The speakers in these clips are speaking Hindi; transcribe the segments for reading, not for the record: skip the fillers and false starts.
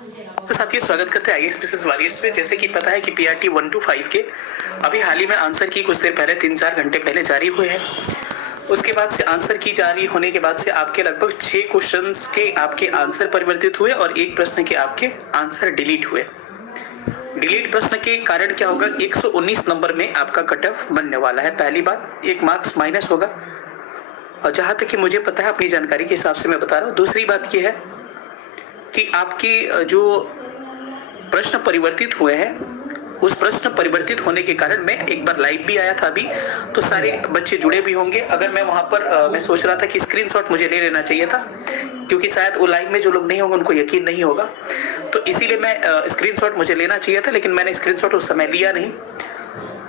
तो साथियों स्वागत करते हैं आईएएस बिजनेस वॉरियर्स में। जैसे कि पता है कि पीआरटी 1 to 5 के अभी हाल ही में आंसर की कुछ देर पहले 3-4 घंटे पहले जारी हुए हैं। उसके बाद से आंसर की जारी होने के बाद से आपके लगभग 6 क्वेश्चंस के आपके आंसर परिवर्तित हुए और एक प्रश्न के आपके आंसर डिलीट हुए। डिलीट प्रश्न के कारण क्या होगा, 119 नंबर में आपका कट ऑफ बनने वाला है। पहली बात, 1 मार्क्स माइनस होगा और जहां तक कि मुझे पता है अपनी जानकारी के हिसाब से मैं बता रहा हूँ। दूसरी बात यह है कि आपके जो प्रश्न परिवर्तित हुए हैं, उस प्रश्न परिवर्तित होने के कारण मैं एक बार लाइव भी आया था अभी, तो सारे बच्चे जुड़े भी होंगे। अगर मैं वहां पर मैं सोच रहा था कि स्क्रीनशॉट मुझे ले लेना चाहिए था, क्योंकि शायद वो लाइव में जो लोग नहीं होंगे उनको यकीन नहीं होगा, तो इसीलिए मैं स्क्रीनशॉट मुझे लेना चाहिए था, लेकिन मैंने स्क्रीनशॉट उस समय लिया नहीं।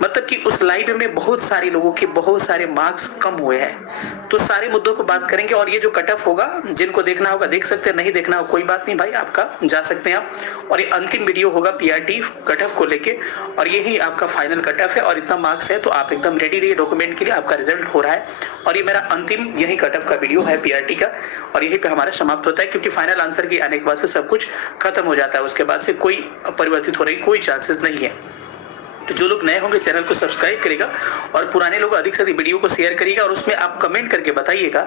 मतलब कि उस लाइव में बहुत सारे लोगों के बहुत सारे मार्क्स कम हुए हैं, तो सारे मुद्दों पर बात करेंगे। और ये जो कट ऑफ होगा, जिनको देखना होगा देख सकते हैं, नहीं देखना हो कोई बात नहीं भाई, आपका जा सकते हैं आप। और ये अंतिम वीडियो होगा पीआरटी कट ऑफ को लेके, और यही आपका फाइनल कट ऑफ है। और इतना मार्क्स है तो आप एकदम रेडी रहिए डॉक्यूमेंट के लिए, आपका रिजल्ट हो रहा है। और ये मेरा अंतिम यही कट ऑफ का वीडियो है पीआरटी का, और यही पे हमारा समाप्त होता है, क्योंकि फाइनल आंसर के आने के बाद से सब कुछ खत्म हो जाता है। उसके बाद से कोई परिवर्तित होने की कोई चांसेस नहीं है। तो जो लोग नए होंगे चैनल को सब्सक्राइब करेगा, और पुराने लोग अधिक से अधिक वीडियो को शेयर करिएगा, और उसमें आप कमेंट करके बताइएगा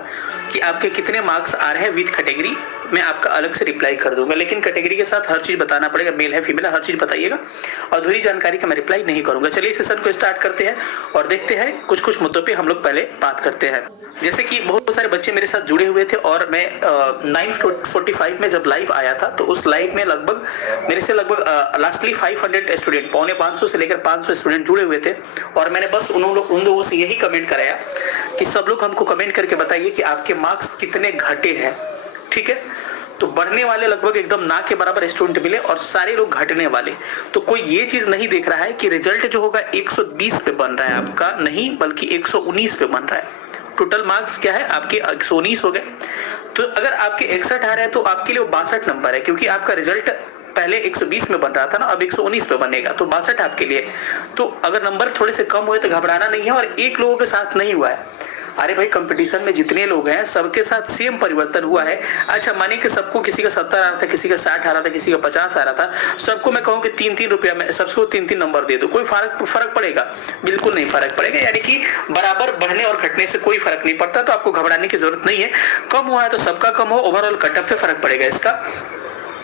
कि आपके कितने मार्क्स आ रहे हैं विद कैटेगरी। मैं आपका अलग से रिप्लाई कर दूंगा, लेकिन कैटेगरी के साथ हर चीज बताना पड़ेगा, मेल है फीमेल है हर चीज बताइएगा। अधूरी जानकारी का मैं रिप्लाई नहीं करूंगा। चलिए सेशन को स्टार्ट करते हैं और देखते हैं कुछ मुद्दों पे हम लोग पहले बात करते हैं। जैसे कि बहुत सारे बच्चे मेरे साथ जुड़े हुए थे, और मैं 9:45 में जब लाइव आया था, तो उस लाइव में लगभग मेरे से लगभग लास्टली 500 स्टूडेंट, 450 से लेकर 500 स्टूडेंट जुड़े हुए थे। और मैंने बस उन लोगों से यही कमेंट कराया कि सब लोग हमको कमेंट करके बताइए कि आपके मार्क्स कितने घटे हैं। ठीक है, तो बढ़ने वाले लगभग एकदम ना के बराबर स्टूडेंट मिले, और सारे लोग घटने वाले। तो कोई ये चीज नहीं देख रहा है कि रिजल्ट जो होगा 120 पे बन रहा है आपका, नहीं बल्कि 119 पे बन रहा है। टोटल मार्क्स क्या है आपके 119 हो गए। तो अगर आपके 61 आ रहे हैं तो आपके लिए 62 नंबर है, क्योंकि आपका रिजल्ट पहले 120 में बन रहा था ना, अब 119 पे बनेगा, तो 62 आपके लिए। तो अगर नंबर थोड़े से कम हुए तो घबराना नहीं है। और एक लोगों के साथ नहीं हुआ है, अरे भाई कंपटीशन में जितने लोग हैं सबके साथ सेम परिवर्तन हुआ है। अच्छा मानिए कि सबको, किसी का 70 आ रहा था, किसी का 60 आ रहा था, किसी का 50 आ रहा था, सबको मैं कहूँ कि 3-3 रुपया में सबको 3-3 नंबर दे दो, कोई फर्क पड़ेगा? बिल्कुल नहीं फर्क पड़ेगा। यानी कि बराबर बढ़ने और घटने से कोई फर्क नहीं पड़ता, तो आपको घबराने की जरूरत नहीं है। कम हुआ है तो सबका कम हो, ओवरऑल कटअप पे फर्क पड़ेगा इसका।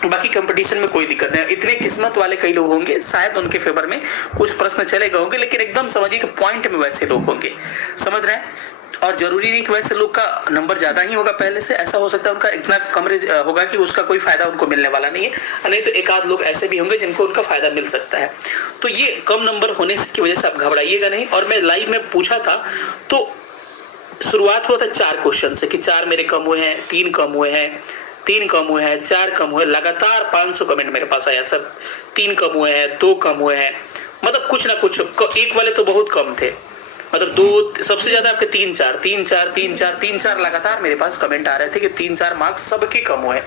बाकी कंपटीशन में कोई दिक्कत नहीं। इतने किस्मत वाले कई लोग होंगे, शायद उनके फेवर में कुछ प्रश्न चले गए होंगे, लेकिन एकदम समझिए कि पॉइंट में वैसे लोग होंगे, समझ रहे हैं। और जरूरी नहीं कि वैसे लोग का नंबर ज्यादा ही होगा पहले से, ऐसा हो सकता है उनका इतना कम होगा कि उसका कोई फायदा उनको मिलने वाला नहीं है। नहीं तो एक आध लोग ऐसे भी होंगे जिनको उनका फायदा मिल सकता है। तो ये कम नंबर होने की वजह से आप घबराइएगा नहीं। और मैं लाइव में पूछा था तो शुरुआत हुआ था 4 क्वेश्चन से कि 4 मेरे कम हुए हैं, 3 कम हुए हैं, 3 कम हुए हैं, 4 कम हुए। लगातार 500 कमेंट मेरे पास आया, सब 3 कम हुए हैं, 2 कम हुए हैं, मतलब कुछ ना कुछ। एक वाले तो बहुत कम थे, मतलब 2 सबसे ज्यादा आपके 3-4 लगातार मेरे पास कमेंट आ रहे थे कि 3-4 मार्क्स सबके कम हुए।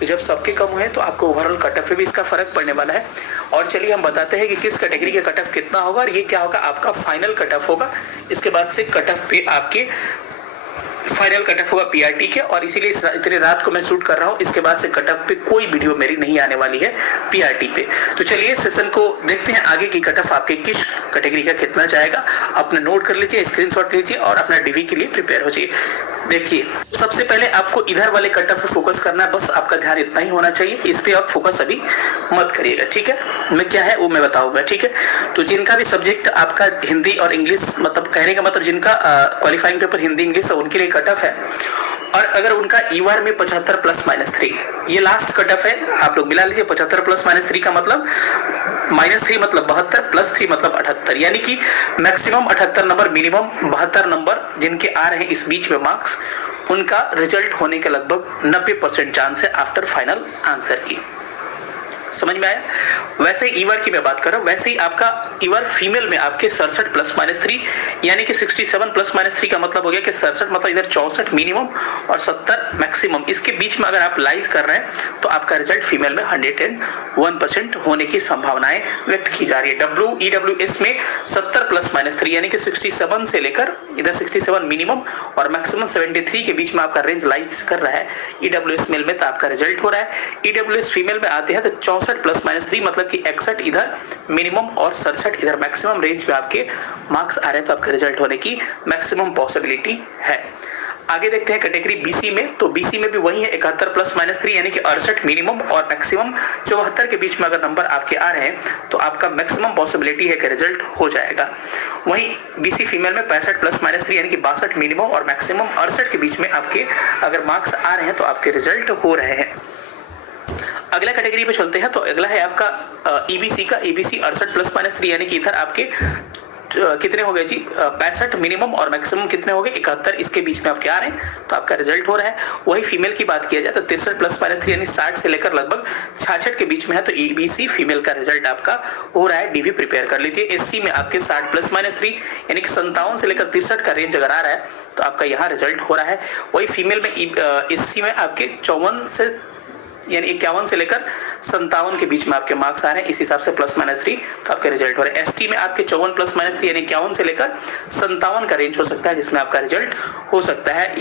तो जब सबके कम हुए तो आपको ओवरऑल कट ऑफ पे भी इसका फर्क पड़ने वाला है। और चलिए हम बताते हैं कि किस कैटेगरी का कट ऑफ कितना होगा, और ये क्या होगा आपका फाइनल कट ऑफ होगा। इसके बाद से कट ऑफ पे आपके फाइनल कट ऑफ होगा पीआरटी के, और इसीलिए इतनी रात को मैं शूट कर रहा हूँ। इसके बाद से कट ऑफ पे कोई वीडियो मेरी नहीं आने वाली है पीआरटी पे। तो चलिए सेशन को देखते हैं आगे की कट ऑफ आपके किस कैटेगरी का कितना जाएगा। अपना नोट कर लीजिए, स्क्रीनशॉट लीजिए और अपना डीवी के लिए प्रिपेयर हो जाइए। देखिए सबसे पहले आपको इधर वाले कट ऑफ पे फोकस करना है, बस आपका ध्यान इतना ही होना चाहिए। इस पे आप फोकस अभी मत करिएगा, ठीक है। मैं क्या है वो मैं बताऊंगा, ठीक है। तो जिनका भी सब्जेक्ट आपका हिंदी और इंग्लिश, मतलब कहने का मतलब जिनका क्वालिफाइंग पेपर हिंदी इंग्लिश है उनके लिए कट ऑफ है। और अगर उनका ईवार में 75 +-3 ये लास्ट कट ऑफ है, आप लोग मिला लीजिए। 75 +-3 का मतलब -3 मतलब 72, +3 मतलब 78, यानी कि मैक्सिमम 78 नंबर, मिनिमम 72 नंबर जिनके आ रहे हैं इस बीच में मार्क्स, उनका रिजल्ट होने के लगभग 90% चांस है आफ्टर फाइनल आंसर की। समझ में आया? वैसे ईवर की मैं बात कर रहा हूँ, वैसे ही आपका ईवर फीमेल में आपके 67 +-3 यानी कि 67 +-3 का मतलब हो गया कि 67 मतलब इधर 64 मिनिमम और 70 मैक्सिमम, इसके बीच में अगर आप लाइज कर रहे हैं तो आपका रिजल्ट फीमेल में 101% होने की संभावनाएं व्यक्त की जा रही है। EWS में 70 +-3 यानी कि 67 से लेकर इधर 67 मिनिमम और मैक्सिमम 73 के बीच में आपका रेंज लाइज कर रहा है EWS मेल में, तो आपका रिजल्ट हो रहा है। EWS फीमेल में आते हैं तो 64 +-3 मतलब कि 61 इधर मिनिमम और 67 इधर मैक्सिमम रेंज पे आपके मार्क्स आ रहे हैं, तो आपके रिजल्ट होने की मैक्सिमम पॉसिबिलिटी है। आगे देखते हैं कैटेगरी BC में, तो BC में भी वही है 71 +-3 यानी कि 68 मिनिमम और मैक्सिमम 74 के बीच में अगर नंबर आपके आ रहे हैं तो आपका मैक्सिमम पॉसिबिलिटी है कि रिजल्ट हो जाएगा। वहीं BC फीमेल में 65 +-3 यानी कि 62 मिनिमम और मैक्सिमम 68 के बीच में आपके अगर मार्क्स आ रहे हैं तो आपके रिजल्ट हो रहे हैं। अगला कैटेगरी पे चलते हैं, तो अगला है आपका EBC का। EBC 68 +-3 यानी कि इधर आपके कितने हो गए जी, 65 मिनिमम और मैक्सिमम कितने हो गए 71, इसके बीच में आपके आ रहे हैं तो आपका रिजल्ट हो रहा है। वही फीमेल की बात किया जाए तो 63 +-3 यानी 60 से लेकर लगभग 66 के बीच में है, तो EBC फीमेल का रिजल्ट आपका हो रहा है। DV प्रिपेयर कर लीजिए। SC में आपके 60 +-3 यानी कि 57 से लेकर 63 का रेंज अगर आ रहा है तो आपका यहाँ रिजल्ट हो रहा है। वही फीमेल में SC में आपके 54 से यानी 51 से लेकर 57 के बीच में आपके मार्क्स आ रहे हैं, इस हिसाब से +-3 तो आपके रिजल्ट हो रहे हैं। ST में आपके 54 +-3 यानी 51 से लेकर 57 का रेंज हो सकता है जिसमें आपका रिजल्ट हो सकता है।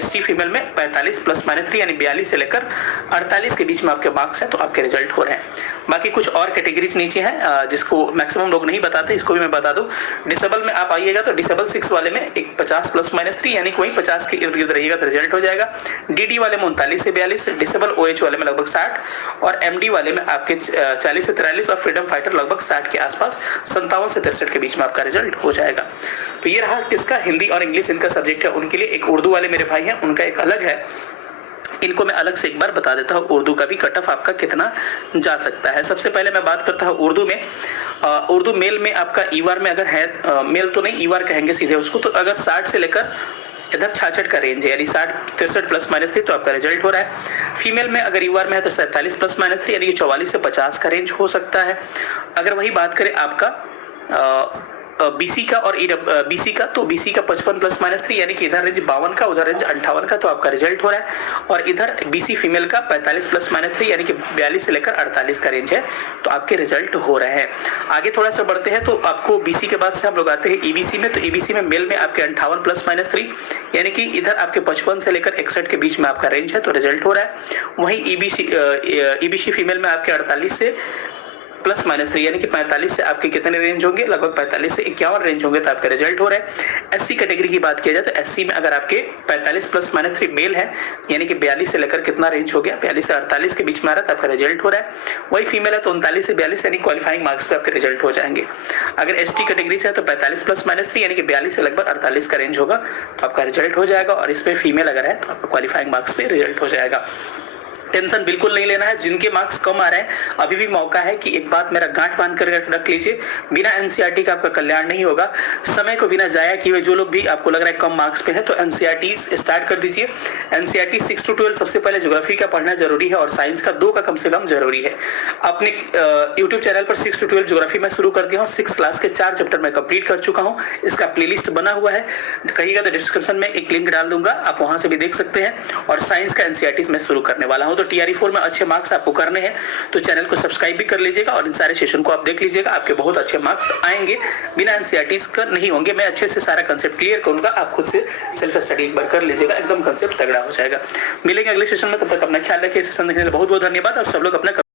ST फीमेल में 45 +-3 यानी 42 से लेकर 48 के बीच में आपके मार्क्स हैं तो आपके रिजल्ट हो रहे हैं। बाकी कुछ और कैटेगरीज नीचे हैं जिसको मैक्सिमम लोग नहीं बताते, इसको भी मैं बता दूं। डिसेबल में आप आइएगा तो डिसेबल 6 वाले में एक 50 +-3 यानी कि वही 50 के इर्द गिर्द रहिएगा तो रिजल्ट हो जाएगा। DD वाले में 39 से 42, डिसेबल OH वाले में लगभग 60 और MD वाले में आपके 40 से 43 और फ्रीडम फाइटर लगभग 60 के आसपास 57 से 63 के बीच में आपका रिजल्ट हो जाएगा। तो ये रहा किसका, हिंदी और इंग्लिश इनका सब्जेक्ट है उनके लिए। एक उर्दू वाले मेरे भाई हैं उनका एक अलग है, इनको मैं अलग से एक बार बता देता हूँ उर्दू का भी कट ऑफ आपका कितना जा सकता है। सबसे पहले मैं बात करता हूँ उर्दू में। उर्दू मेल में आपका ईवार में अगर है, मेल तो नहीं ईवार कहेंगे सीधे उसको, तो अगर 60 से लेकर इधर 66 का रेंज है यानी 63 +-3 तो आपका रिजल्ट हो रहा है। फीमेल में अगर ईवार में है तो 47 +-3 यानी कि 44 से 50 का रेंज हो सकता है। अगर वही बात करें आपका BC का और BC का, तो BC का 55 +-3 यानी कि इधर रेंज 52 का उधर रेंज 58 का तो आपका रिजल्ट हो रहा है। और इधर BC फीमेल का 45 +-3 यानी कि 42 से लेकर 48 का रेंज है तो आपके रिजल्ट हो रहे हैं। आगे थोड़ा सा बढ़ते हैं तो आपको BC के बाद से हम लोग आते हैं EBC में। तो EBC में मेल में आपके 58 +-3 यानी कि इधर आपके 55 से लेकर 61 के बीच में आपका रेंज है तो रिजल्ट हो रहा है। वहीं EBC फीमेल में आपके 48 से +-3 यानी कि 45 से आपके कितने रेंज होंगे, लगभग 45 से 51 रेंज होंगे तो आपका रिजल्ट हो रहा है। SC कैटेगरी की बात किया जाए तो SC में अगर आपके 45 +-3 मेल है यानी कि 42 से लेकर कितना रेंज हो गया 42 से 48 के बीच में आ रहा है तो आपका रिजल्ट हो रहा है। वही फीमेल है तो 39 से 42 यानी क्वालिफाइंग मार्क्स पे आपके रिजल्ट हो जाएंगे। अगर ST कैटेगरी से है तो 45 +-3 यानी कि 42 से लगभग 48 का रेंज होगा तो आपका रिजल्ट हो जाएगा। और इसमें फीमेल अगर है तो आपका क्वालिफाइंग मार्क्स पे रिजल्ट हो जाएगा। टेंशन बिल्कुल नहीं लेना है, जिनके मार्क्स कम आ रहे हैं अभी भी मौका है कि एक बात मेरा गांठ बांध कर रख लीजिए, बिना NCERT का आपका कल्याण नहीं होगा। समय को बिना जाया किए जो लोग भी आपको लग रहा है कम मार्क्स पे है तो NCERT स्टार्ट कर दीजिए। NCERT 6 to 12 सबसे पहले ज्योग्राफी का पढ़ना जरूरी है और साइंस का 2 का कम से कम जरूरी है। अपने यूट्यूब चैनल पर 6 to 12 ज्योग्राफी में शुरू कर दिया हूँ, 6 क्लास के 4 चैप्टर में कंप्लीट कर चुका हूँ। इसका प्लेलिस्ट बना हुआ है, कहिएगा तो डिस्क्रिप्शन में एक लिंक डाल दूंगा, आप वहां से भी देख सकते हैं। और साइंस का NCERT में शुरू करने वाला हूँ, तो TRE4 में अच्छे मार्क्स आपको करने हैं तो चैनल को सब्सक्राइब भी कर लीजिएगा और इन सारे सेशन को आप देख लीजिएगा, आपके बहुत अच्छे मार्क्स आएंगे। बिना NCERT का नहीं होंगे, मैं अच्छे से सारा कंसेप्ट क्लियर करूंगा, आप खुद से सेल्फ स्टडी एक बार कर लीजिएगा, एकदम कंसेप्ट तगड़ा हो जाएगा। मिलेंगे अगले सेशन में, तब तक अपना ख्याल रखिए। सेशन देखने के लिए बहुत बहुत धन्यवाद और सब लोग अपना